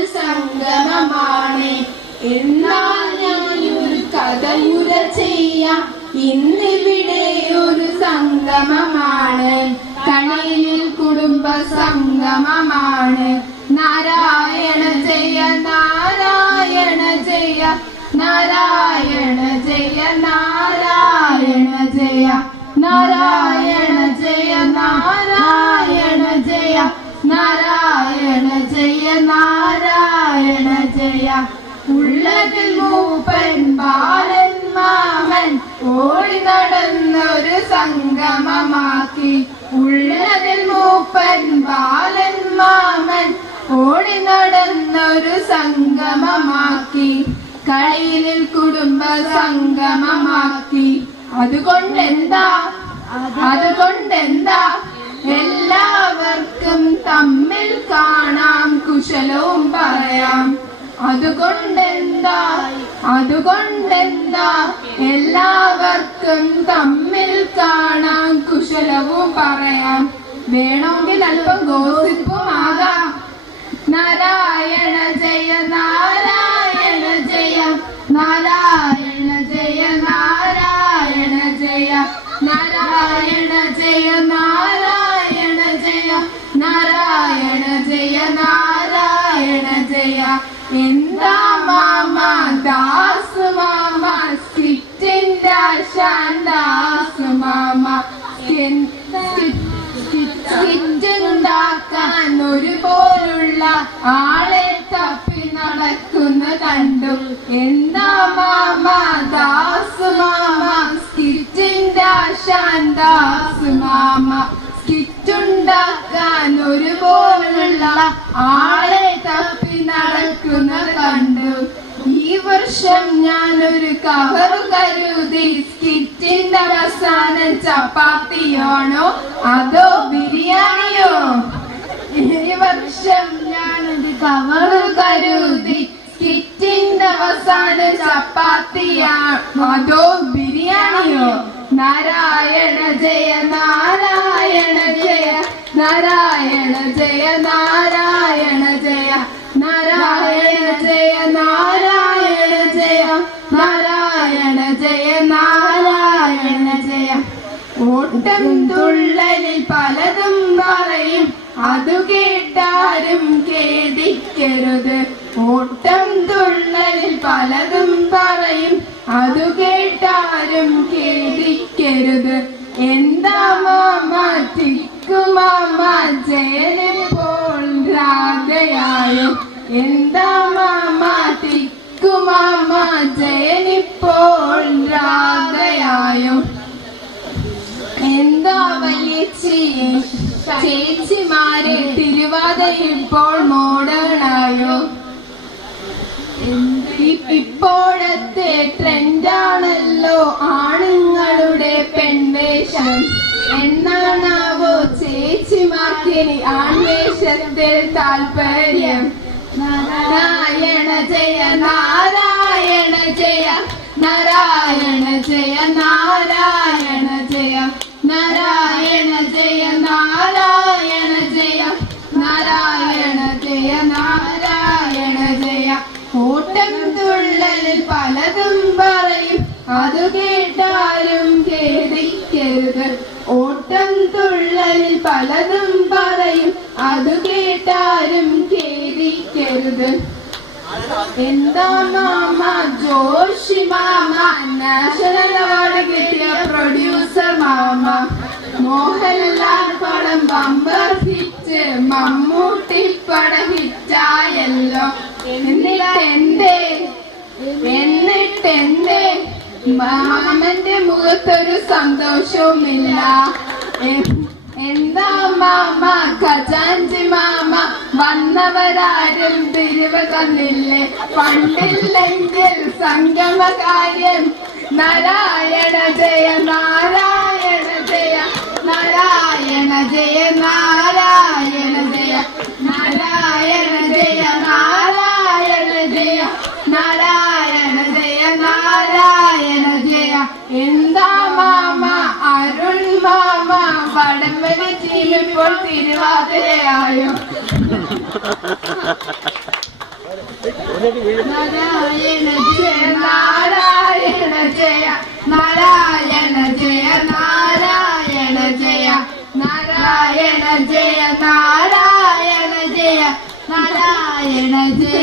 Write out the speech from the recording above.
ഒരു സംഗമമാണ്. എന്നാൽ ഞാനൊരു കഥയുര ചെയ്യാം. ഇന്നിവിടെ ഒരു സംഗമമാണ്, കളിയിൽ കുടുംബ സംഗമമാണ്. നാരായണ ജയ നാരായണ ജയ നാരായണ ജയ നാരായണ ജയ നാരായണ ജയ നാരായണ ജയ നാരായണ ജയ നാരായണ ജയ. ഉള്ളതിൽ മൂപ്പൻ ബാലൻ മാമൻ ഓടി നടന്നൊരു സംഗമമാക്കി. ഉള്ളതിൽ മൂപ്പൻ ബാലൻ മാമൻ ഓടി നടന്നൊരു സംഗമമാക്കി. കളിയിൽ കുടുംബ സംഗമമാക്കി. അതുകൊണ്ടെന്താ എല്ലാവർക്കും തമ്മിൽ കാണാം, കുശലവും പറയാം. അതുകൊണ്ടെന്താ എല്ലാവർക്കും തമ്മിൽ കാണാം, കുശലവും പറയാം. വേണമെങ്കിൽ അല്പം ഗോസിപ്പും ആകാം. നാരായണ ജയ നാരായണ ജയ നാരായണ ജയ നാരായണ ജയ നാരായണ ജയ നാരായണ ജയ നാരായണ ജയ നാരായണ ജയ. എന്താ മാമ ദാസ് മാമ സ്കിറ്റിന്റെ ശാന്താസ് മാമ. സ്കിറ്റുണ്ടാക്കാൻ ഒരുപോലുള്ള ആളെ തപ്പി നടക്കുന്ന കണ്ടു. എന്താ മാമ ദാസ് മാമ സ്കിറ്റിന്റെ ശാന്താസ് മാമ. സ്കിറ്റുണ്ടാക്കാൻ ഒരുപോലുള്ള ആളെ തപ്പി നടക്കുന്നത് കണ്ടു. ഈ വർഷം ഞാനൊരു കവർ കരുതി. സ്കിറ്റിന്റെ അവസാനം ചപ്പാത്തിയാണോ അതോ ബിരിയാണിയോ? ഈ വർഷം ഞാനൊരു കവർ കരുതി. സ്കിറ്റിന്റെ അവസാനം ചപ്പാത്തിയാണോ അതോ ബിരിയാണിയോ? നാരായണ ജയ നാരായണ ജയ നാരായണ ജയ നാരായണ ജയ നാരായണ ജയ നാരായണ ജയ നാരായണ ജയ നാരായണ ജയ. ഓട്ടം തുള്ളലിൽ പലതും പറയും, അതു കേട്ടാരും ഖേദിക്കരുത്. ഓട്ടം തുള്ളലിൽ പലതും പറയും, അതു കേട്ടാരും ഖേദിക്കരുത്. എന്താ മാമ ടിക്കുമാമ ജയനിപ്പോൾ രാധയായോ? എന്താ മാമ ടിക്കുമാമ ജയനിപ്പോൾ രാധയായോ? എന്താ വലിയ ചേച്ചിമാരെ തിരുവാതിര ഇപ്പോൾ മോഡേണായോ? ഇപ്പോഴത്തെ ട്രെൻഡാണല്ലോ ആണുങ്ങളുടെ പെൺവേഷം. എന്നാണാവോ ചേച്ചിമാർക്കിനി ആൺവേഷത്തിൽ താല്പര്യം? നാരായണ ജയ നാരായണ ജയ നാരായണ ജയ നാരായണ ജയ നാരായണ ജയ നാരായണ ജയ നാരായണ ജയ നാരായണ ജയ. ഓട്ടം തുള്ളലിൽ പലതും പറയും, അതു കേട്ടാരും ഖേദിക്കരുത്. ഓട്ടം തുള്ളലിൽ പലതും പറയും, അതു കേട്ടാരും ഖേദിക്കരുത്. എന്താ മാമ ജോഷി മാമ നാഷണൽ അവാർഡ് കിട്ടിയ പ്രൊഡ്യൂസർ മാമ. മോഹൻലാൽ പടം ബമ്പർ ഹിറ്റ്, മമ്മൂട്ടി പടം ഹിറ്റായല്ലോ. എന്നിട്ടെന്തേ മാമന്റെ മുഖത്തൊരു സന്തോഷവുമില്ല? എന്താ മാമ ഖജാൻജി മാമ വന്നവരാരും പിരിവ് തന്നില്ലേ? പണ്ടില്ലെങ്കിൽ സംഗമകാര്യം. നാരായണ ജയ നാരായണ ജയ നാരായണ ജയ നാരായണ ജയ നാരായണ ജയ നാരായണ ജയ നാരായണ ജയ നാരായണ ജയ. എന്താ മാമ അരുൺ മാമ വടംവലി ടീം ഇപ്പോൾ തിരുവാതിരയായോ? നാരായണ ജയ നാരായണ ജയ നാരായണ ജയ നാരായണ ജയ നാരായണ ജയ നാരായണ ജയ നാരായണ ജയ